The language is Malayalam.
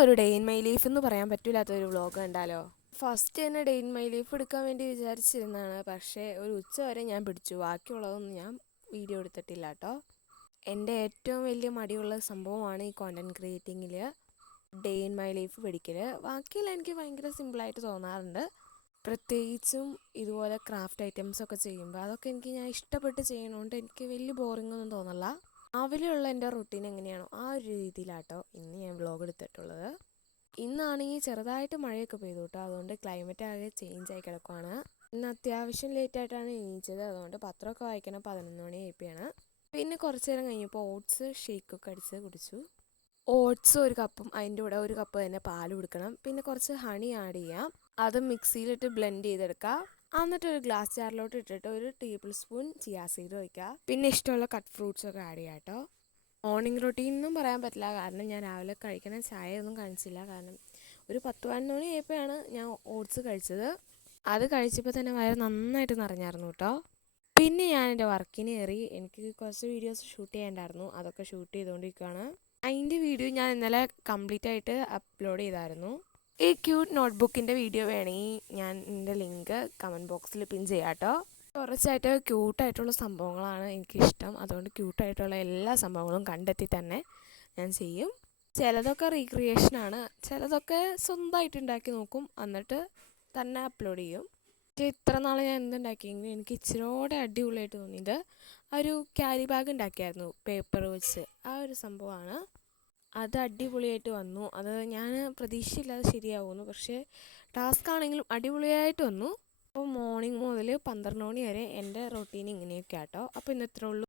ഒരു ഡേ ഇൻ മൈ ലൈഫ് എന്ന് പറയാൻ പറ്റില്ലാത്തൊരു വ്ളോഗ് കണ്ടാലോ. ഫസ്റ്റ് തന്നെ ഡേ ഇൻ മൈ ലൈഫ് എടുക്കാൻ വേണ്ടി വിചാരിച്ചിരുന്നതാണ്. പക്ഷേ ഒരു ഉച്ച വരെ ഞാൻ പിടിച്ചു, ബാക്കിയുള്ളതൊന്നും ഞാൻ വീഡിയോ എടുത്തിട്ടില്ല കേട്ടോ. എൻ്റെ ഏറ്റവും വലിയ മടിയുള്ള സംഭവമാണ് ഈ കോണ്ടൻറ് ക്രിയേറ്റിങ്ങിൽ ഡേ ഇൻ മൈ ലൈഫ് പിടിക്കൽ. ബാക്കിയെല്ലാം എനിക്ക് ഭയങ്കര സിമ്പിളായിട്ട് തോന്നാറുണ്ട്. പ്രത്യേകിച്ചും ഇതുപോലെ ക്രാഫ്റ്റ് ഐറ്റംസൊക്കെ ചെയ്യുമ്പോൾ അതൊക്കെ ഞാൻ ഇഷ്ടപ്പെട്ട് ചെയ്യണോണ്ട് എനിക്ക് വലിയ ബോറിംഗ് ഒന്നും തോന്നില്ല. രാവിലെയുള്ള എൻ്റെ റുട്ടീൻ എങ്ങനെയാണോ ആ ഒരു രീതിയിലാട്ടോ ഇന്ന് ഞാൻ വ്ളോഗ് എടുത്തിട്ടുള്ളത്. ഇന്നാണെങ്കിൽ ചെറുതായിട്ട് മഴയൊക്കെ പെയ്തു കേട്ടോ, അതുകൊണ്ട് ക്ലൈമറ്റ് ആകെ ചേഞ്ച് ആയി കിടക്കുവാണ്. ഇന്ന് അത്യാവശ്യം ലേറ്റായിട്ടാണ് എണീച്ചത്, അതുകൊണ്ട് പത്രമൊക്കെ വായിക്കണം 11 മണി ആയിപ്പോഴാണ്. പിന്നെ കുറച്ച് നേരം കഴിഞ്ഞപ്പോൾ ഓട്സ് ഷേക്കൊക്കെ അടിച്ച് കുടിച്ചു. ഓട്സ് ഒരു കപ്പും അതിൻ്റെ കൂടെ ഒരു കപ്പ് തന്നെ പാൽ കൊടുക്കണം. പിന്നെ കുറച്ച് ഹണി ആഡ് ചെയ്യാം, അത് മിക്സിയിലിട്ട് ബ്ലെൻഡ് ചെയ്തെടുക്കാം. എന്നിട്ട് ഒരു ഗ്ലാസ് ജാറിലോട്ട് ഇട്ടിട്ട് 1 ടേബിൾ സ്പൂൺ ചിയാ സീഡ് ഒഴിക്കുക. പിന്നെ ഇഷ്ടമുള്ള കട്ട് ഫ്രൂട്ട്സൊക്കെ ആഡ് ചെയ്യാം കേട്ടോ. മോർണിംഗ് റൊട്ടീൻ എന്നും പറയാൻ പറ്റില്ല, കാരണം ഞാൻ രാവിലെ കഴിക്കണ ചായ ഒന്നും കഴിച്ചില്ല. കാരണം ഒരു 10-11 മണി ആയപ്പോഴാണ് ഞാൻ ഓട്സ് കഴിച്ചത്. അത് കഴിച്ചപ്പോൾ തന്നെ വയറ് നന്നായിട്ട് നിറഞ്ഞായിരുന്നു കേട്ടോ. പിന്നെ ഞാൻ എൻ്റെ വർക്കിന് കയറി. എനിക്ക് കുറച്ച് വീഡിയോസ് ഷൂട്ട് ചെയ്യേണ്ടായിരുന്നു, അതൊക്കെ ഷൂട്ട് ചെയ്തുകൊണ്ടിരിക്കുകയാണ്. അതിൻ്റെ വീഡിയോ ഞാൻ ഇന്നലെ കംപ്ലീറ്റ് ആയിട്ട് അപ്ലോഡ് ചെയ്തായിരുന്നു. ഈ ക്യൂട്ട് നോട്ട്ബുക്കിൻ്റെ വീഡിയോ വേണമെങ്കിൽ ഞാൻ എൻ്റെ ലിങ്ക് കമൻറ്റ് ബോക്സിൽ പിൻ ചെയ്യാം കേട്ടോ. കുറച്ചായിട്ട് ക്യൂട്ടായിട്ടുള്ള സംഭവങ്ങളാണ് എനിക്കിഷ്ടം, അതുകൊണ്ട് ക്യൂട്ടായിട്ടുള്ള എല്ലാ സംഭവങ്ങളും കണ്ടെത്തി തന്നെ ഞാൻ ചെയ്യും. ചിലതൊക്കെ റീക്രിയേഷനാണ്, ചിലതൊക്കെ സ്വന്തമായിട്ട് ഉണ്ടാക്കി നോക്കും, എന്നിട്ട് തന്നെ അപ്ലോഡ് ചെയ്യും. പക്ഷേ ഇത്ര നാൾ ഞാൻ എന്തുണ്ടാക്കിയെങ്കിലും എനിക്ക് ഇച്ചിരിയോടെ അടിപൊളിയായിട്ട് തോന്നിയത് ഒരു ക്യാരി ബാഗ് ഉണ്ടാക്കിയായിരുന്നു പേപ്പർ വെച്ച്. ആ ഒരു സംഭവമാണ്, അത് അടിപൊളിയായിട്ട് വന്നു. അത് ഞാൻ പ്രതീക്ഷയില്ലാതെ ശരിയാവുന്നു, പക്ഷേ ടാസ്ക് ആണെങ്കിലും അടിപൊളിയായിട്ട് വന്നു. അപ്പോൾ മോർണിംഗ് മുതൽ 12 മണി വരെ എൻ്റെ റൊട്ടീൻ ഇങ്ങനെയൊക്കെ ആട്ടോ. അപ്പോൾ ഇന്ന് ഇത്രേ ഉള്ളൂ.